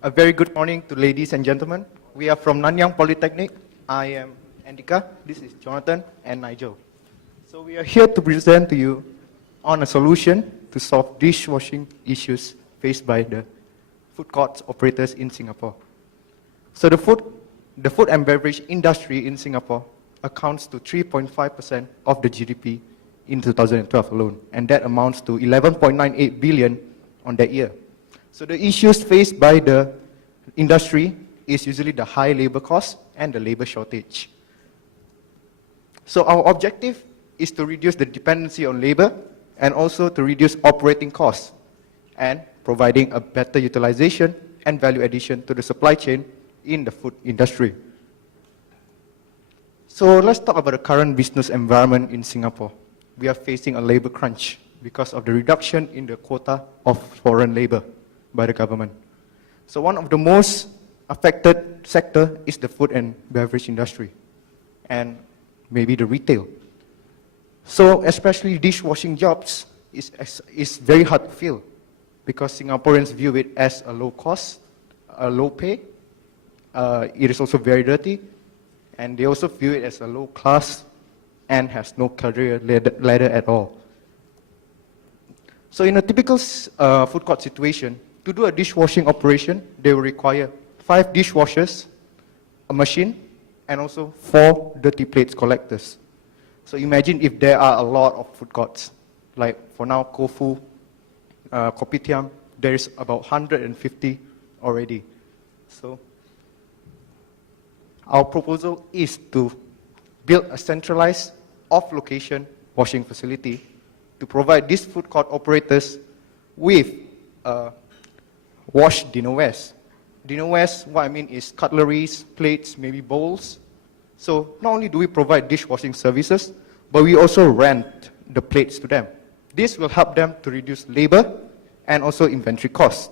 A very good morning to ladies and gentlemen. We are from Nanyang Polytechnic. I am Andhika, this is Jonathan and Nigel. So we are here to present to you on a solution to solve dishwashing issues faced by the food courts operators in Singapore. So the food and beverage industry in Singapore accounts to 3.5% of the GDP in 2012 alone, and that amounts to 11.98 billion on that year. So the issues faced by the industry is usually the high labor cost and the labor shortage. So our objective is to reduce the dependency on labor and also to reduce operating costs and providing a better utilization and value addition to the supply chain in the food industry. So let's talk about the current business environment in Singapore. We are facing a labor crunch because of the reduction in the quota of foreign labor by the government. So one of the most affected sector is the food and beverage industry and maybe the retail. So especially dishwashing jobs is very hard to fill because Singaporeans view it as a low cost, a low pay. It is also very dirty, and they also view it as a low class and has no career ladder at all. So in a typical food court situation, to do a dishwashing operation, they will require 5 dishwashers, a machine, and also 4 dirty plates collectors. So imagine if there are a lot of food courts, like for now, Kofu, Kopitiam, there is about 150 already. So our proposal is to build a centralized off-location washing facility to provide these food court operators with wash dinnerwares. Dinnerwares, what I mean is cutleries, plates, maybe bowls. So not only do we provide dishwashing services, but we also rent the plates to them. This will help them to reduce labor and also inventory costs.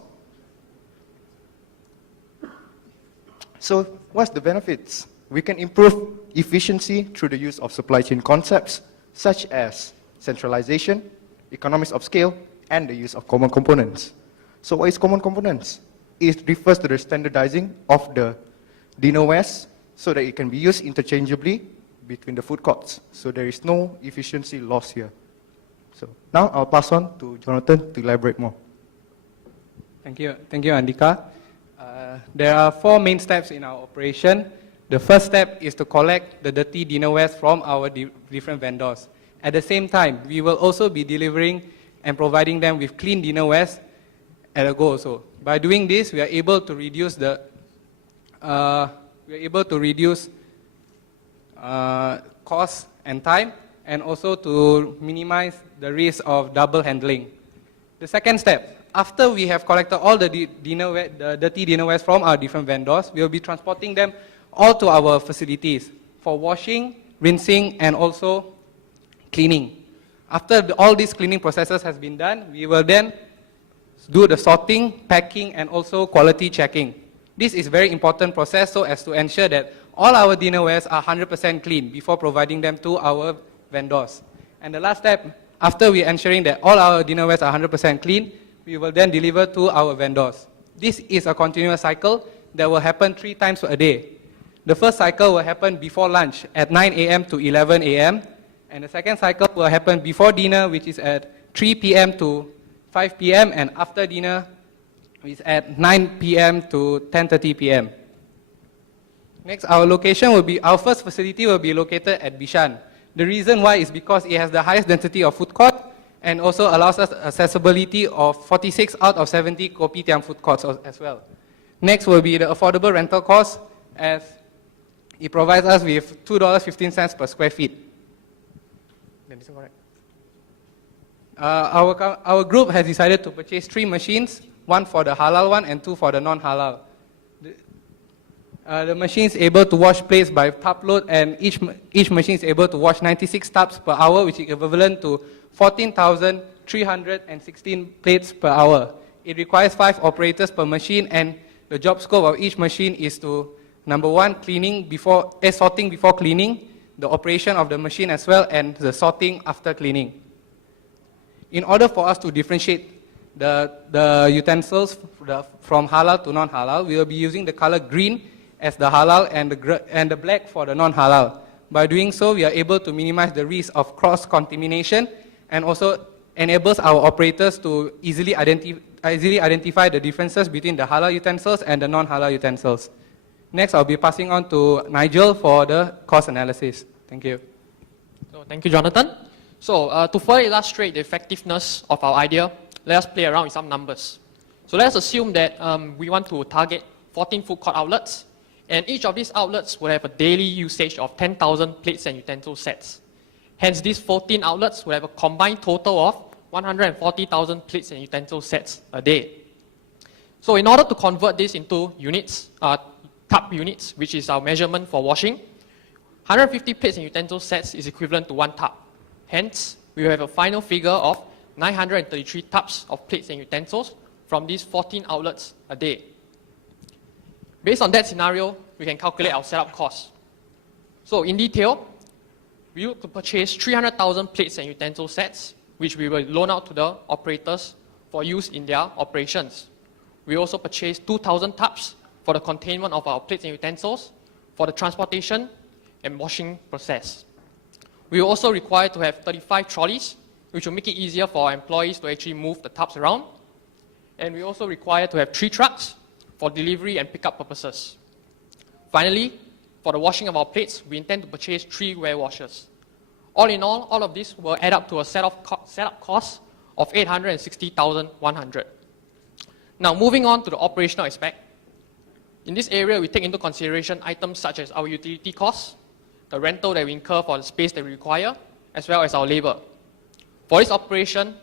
So what's the benefits? We can improve efficiency through the use of supply chain concepts such as centralization, economies of scale, and the use of common components. So what is common components? It refers to the standardizing of the dinnerwares so that it can be used interchangeably between the food courts. So there is no efficiency loss here. So now I'll pass on to Jonathan to elaborate more. Thank you, Andhika. There are 4 main steps in our operation. The first step is to collect the dirty dinnerwares from our different vendors. At the same time, we will also be delivering and providing them with clean dinnerwares at a go also. By doing this, we are able to reduce the cost and time, and also to minimize the risk of double handling. The second step, after we have collected all the dirty dinnerwares from our different vendors, we will be transporting them all to our facilities for washing, rinsing, and also cleaning. After all these cleaning processes has been done, we will then do the sorting, packing, and also quality checking. This is a very important process so as to ensure that all our dinnerwares are 100% clean before providing them to our vendors. And the last step, after we ensuring that all our dinnerwares are 100% clean, we will then deliver to our vendors. This is a continuous cycle that will happen 3 times a day. The first cycle will happen before lunch at 9 a.m. to 11 a.m. And the second cycle will happen before dinner, which is at 3 p.m. to 5 p.m. and after dinner, which is at 9 p.m. to 10:30 p.m. Next, our first facility will be located at Bishan. The reason why is because it has the highest density of food court and also allows us accessibility of 46 out of 70 Kopitiam food courts as well. Next will be the affordable rental cost, as it provides us with $2.15 per square feet. Our group has decided to purchase 3 machines, 1 for the halal one and 2 for the non-halal. The machine is able to wash plates by tub load, and each machine is able to wash 96 tubs per hour, which is equivalent to 14,316 plates per hour. It requires 5 operators per machine, and the job scope of each machine is to, number 1, sorting before cleaning, the operation of the machine as well, and the sorting after cleaning. In order for us to differentiate the utensils from halal to non-halal, we will be using the color green as the halal and the black for the non-halal. By doing so, we are able to minimize the risk of cross-contamination and also enables our operators to easily identify the differences between the halal utensils and the non-halal utensils. Next, I'll be passing on to Nigel for the cost analysis. Thank you. So, thank you, Jonathan. So, to further illustrate the effectiveness of our idea, let us play around with some numbers. So, let's assume that we want to target 14 food court outlets, and each of these outlets will have a daily usage of 10,000 plates and utensil sets. Hence, these 14 outlets will have a combined total of 140,000 plates and utensil sets a day. So, in order to convert this into units, tub units, which is our measurement for washing, 150 plates and utensil sets is equivalent to 1 tub. Hence, we will have a final figure of 933 tubs of plates and utensils from these 14 outlets a day. Based on that scenario, we can calculate our setup costs. So in detail, we look to purchase 300,000 plates and utensil sets, which we will loan out to the operators for use in their operations. We also purchase 2,000 tubs for the containment of our plates and utensils, for the transportation and washing process. We will also require to have 35 trolleys, which will make it easier for our employees to actually move the tubs around. And we also require to have 3 trucks for delivery and pickup purposes. Finally, for the washing of our plates, we intend to purchase 3 ware washers. All in all of this will add up to a setup cost of 860,100. Now, moving on to the operational aspect. In this area, we take into consideration items such as our utility costs, the rental that we incur for the space that we require, as well as our labor. For this operation,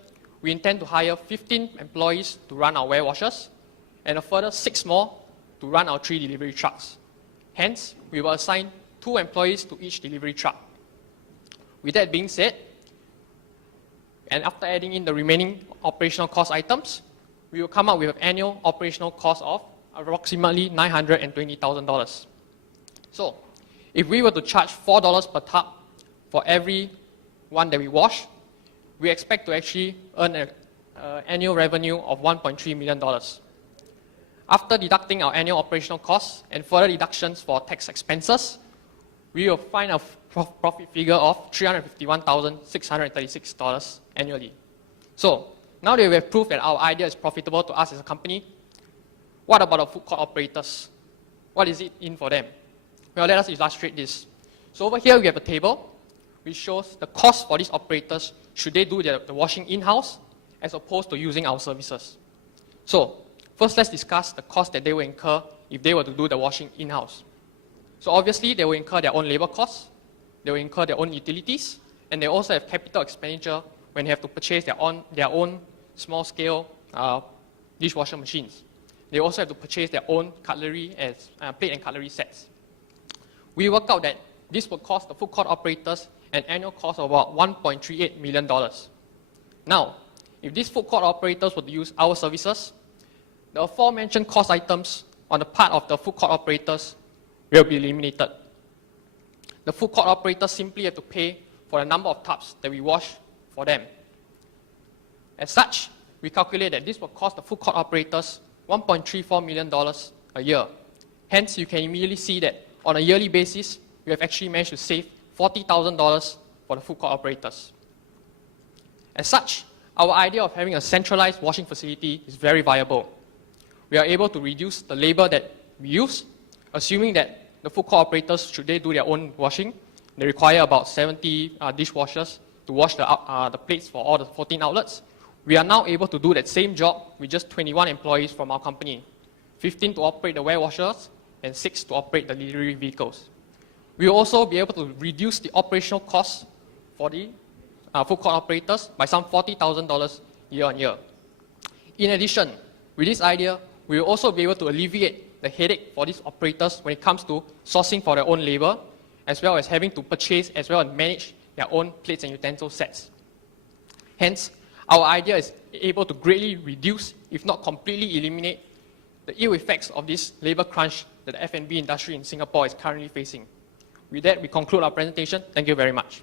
we intend to hire 15 employees to run our ware washers, and a further 6 more to run our 3 delivery trucks. Hence, we will assign 2 employees to each delivery truck. With that being said, and after adding in the remaining operational cost items, we will come up with an annual operational cost of approximately $920,000. So, if we were to charge $4 per tub for every one that we wash, we expect to actually earn an annual revenue of $1.3 million. After deducting our annual operational costs and further deductions for tax expenses, we will find a profit figure of $351,636 annually. So, now that we have proved that our idea is profitable to us as a company, what about our food court operators? What is it in for them? Well, let us illustrate this. So over here we have a table which shows the cost for these operators should they do the washing in-house as opposed to using our services. So, first let's discuss the cost that they will incur if they were to do the washing in-house. So obviously they will incur their own labor costs, they will incur their own utilities, and they also have capital expenditure when they have to purchase their own small-scale dishwasher machines. They also have to purchase their own cutlery as plate and cutlery sets. We work out that this will cost the food court operators an annual cost of about $1.38 million. Now, if these food court operators were to use our services, the aforementioned cost items on the part of the food court operators will be eliminated. The food court operators simply have to pay for the number of tubs that we wash for them. As such, we calculate that this will cost the food court operators $1.34 million a year. Hence, you can immediately see that on a yearly basis, we have actually managed to save $40,000 for the food court operators. As such, our idea of having a centralized washing facility is very viable. We are able to reduce the labor that we use, assuming that the food court operators, should they do their own washing, they require about 70 dishwashers to wash the plates for all the 14 outlets. We are now able to do that same job with just 21 employees from our company, 15 to operate the ware washers, and 6 to operate the delivery vehicles. We will also be able to reduce the operational costs for the food court operators by some $40,000 year on year. In addition, with this idea, we will also be able to alleviate the headache for these operators when it comes to sourcing for their own labor, as well as having to purchase as well as manage their own plates and utensil sets. Hence, our idea is able to greatly reduce, if not completely eliminate, the ill effects of this labor crunch that the F&B industry in Singapore is currently facing. With that, we conclude our presentation. Thank you very much.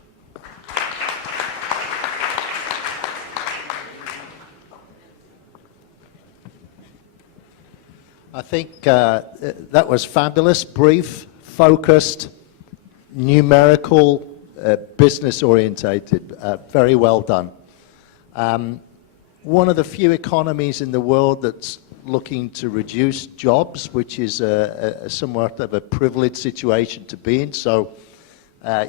I think that was fabulous, brief, focused, numerical, business-orientated. Very well done. One of the few economies in the world that's looking to reduce jobs, which is somewhat of a privileged situation to be in. So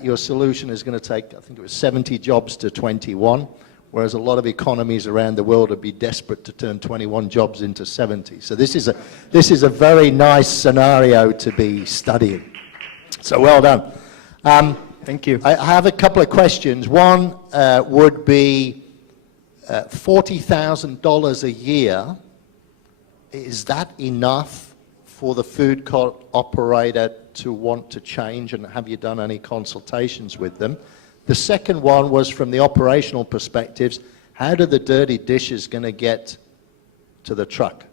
your solution is going to take, I think it was 70 jobs to 21, whereas a lot of economies around the world would be desperate to turn 21 jobs into 70. So this is a very nice scenario to be studying. So well done. Thank you. I have a couple of questions. One would be $40,000 a year. Is that enough for the food court operator to want to change, and have you done any consultations with them? The second one was from the operational perspectives. How do the dirty dishes going to get to the truck?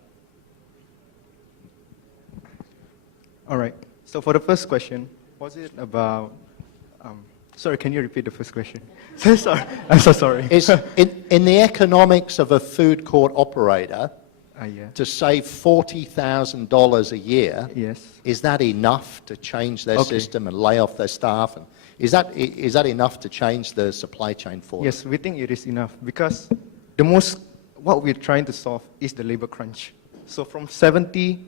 All right. So for the first question, was it about... sorry, can you repeat the first question? So sorry. I'm so sorry. Is in the economics of a food court operator, yeah. to save $40,000 a year, Yes. is that enough to change their system and lay off their staff? And is that enough to change the supply chain for them? Yes, we think it is enough because what we're trying to solve is the labor crunch. So from 70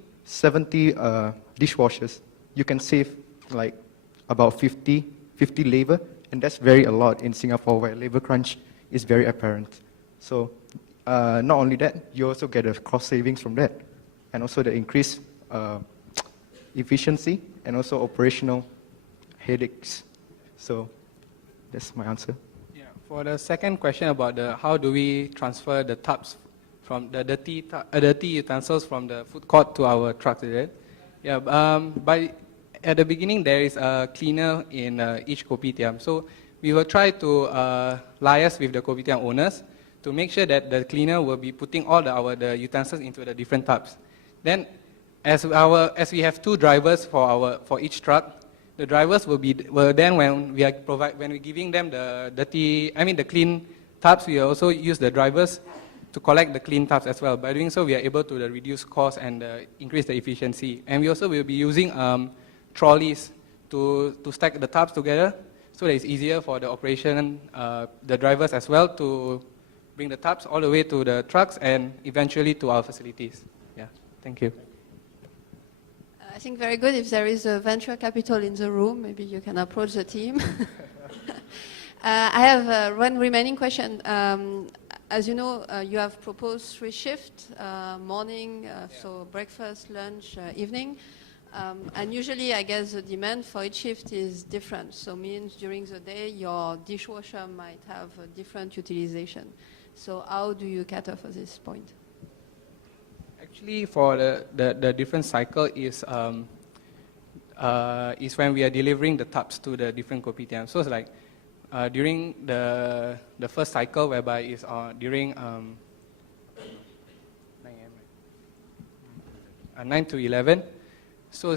dishwashers, you can save like about 50 labor, and that's very a lot in Singapore where labor crunch is very apparent. So not only that, you also get a cost savings from that, and also the increased efficiency and also operational headaches. So that's my answer. Yeah. For the second question about how do we transfer the tubs from the dirty utensils from the food court to our trucks, is it? Yeah. At the beginning, there is a cleaner in each kopitiam. So we will try to liaise with the kopitiam owners to make sure that the cleaner will be putting all the utensils into the different tubs. Then, as we have 2 drivers for each truck, the drivers will then when we're giving them the clean tubs, we also use the drivers to collect the clean tubs as well. By doing so, we are able to reduce costs and increase the efficiency. And we also will be using trolleys to stack the tubs together, so that it's easier for the operation, the drivers as well, to bring the tubs all the way to the trucks and eventually to our facilities. Yeah, thank you. I think very good. If there is a venture capital in the room, maybe you can approach the team. I have one remaining question. As you know, you have proposed 3 shifts, morning, so breakfast, lunch, evening. And usually, I guess the demand for each shift is different. So means during the day, your dishwasher might have a different utilization. So how do you cater for this point? Actually, for the different cycle is when we are delivering the tubs to the different kopitiam. So it's like during the first cycle, whereby it's during 9 to 11. So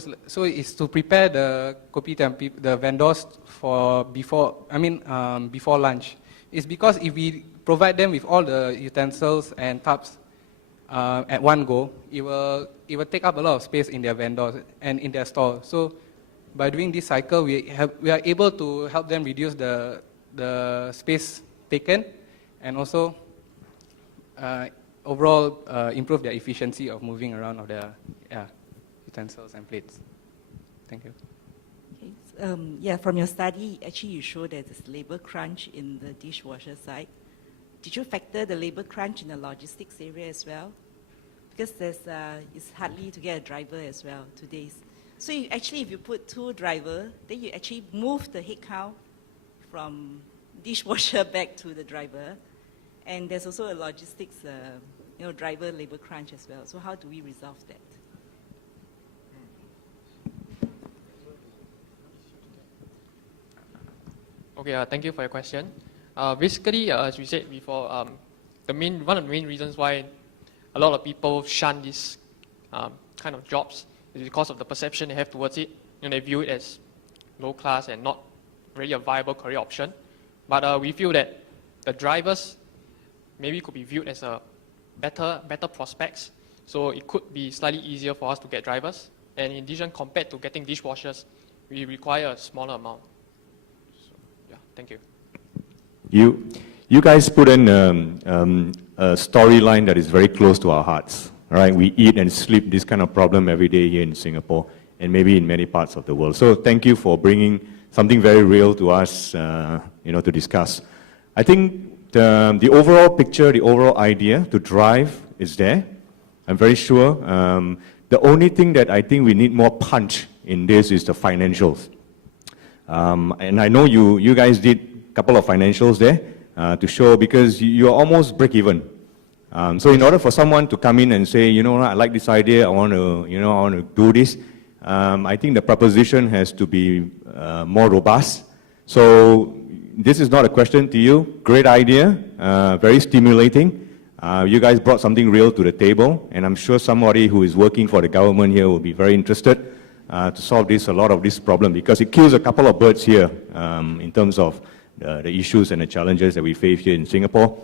it's to prepare the kopitiam, the vendors for before lunch. It's because if we provide them with all the utensils and tubs at one go, it will take up a lot of space in their vendors and in their store. So by doing this cycle, we are able to help them reduce the space taken, and also overall improve their efficiency of moving around of their utensils and plates. Thank you. Okay. From your study, actually you showed that there's labor crunch in the dishwasher side. Did you factor the labor crunch in the logistics area as well? Because it's hardly to get a driver as well today. So if you put 2 drivers, then you actually move the head count from dishwasher back to the driver. And there's also a logistics, driver labor crunch as well. So how do we resolve that? Okay, thank you for your question. Basically, as we said before, one of the main reasons why a lot of people shun this kind of jobs is because of the perception they have towards it. They view it as low class and not really a viable career option. But we feel that the drivers maybe could be viewed as a better prospects, So it could be slightly easier for us to get drivers. And in addition, compared to getting dishwashers, we require a smaller amount. So, yeah, thank you. You guys put in a storyline that is very close to our hearts. Right? We eat and sleep this kind of problem every day here in Singapore and maybe in many parts of the world. So thank you for bringing something very real to us, to discuss. I think the overall picture, the overall idea to drive is there. I'm very sure. The only thing that I think we need more punch in this is the financials. And I know you guys did a couple of financials there to show, because you're almost break even. So in order for someone to come in and say, I like this idea, I want to do this, I think the proposition has to be more robust. So this is not a question to you. Great idea, very stimulating. You guys brought something real to the table, and I'm sure somebody who is working for the government here will be very interested to solve a lot of this problem, because it kills a couple of birds here in terms of the issues and the challenges that we face here in Singapore.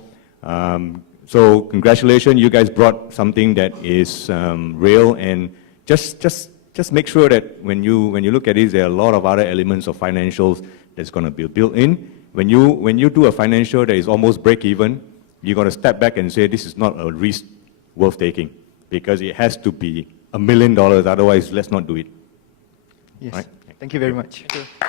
So congratulations, you guys brought something that is real, and just make sure that when you look at this, there are a lot of other elements of financials that's going to be built in. When you do a financial that is almost break even, you're going to step back and say this is not a risk worth taking, because it has to be $1 million, otherwise let's not do it. Yes. Right? Thank you very much. Thank you.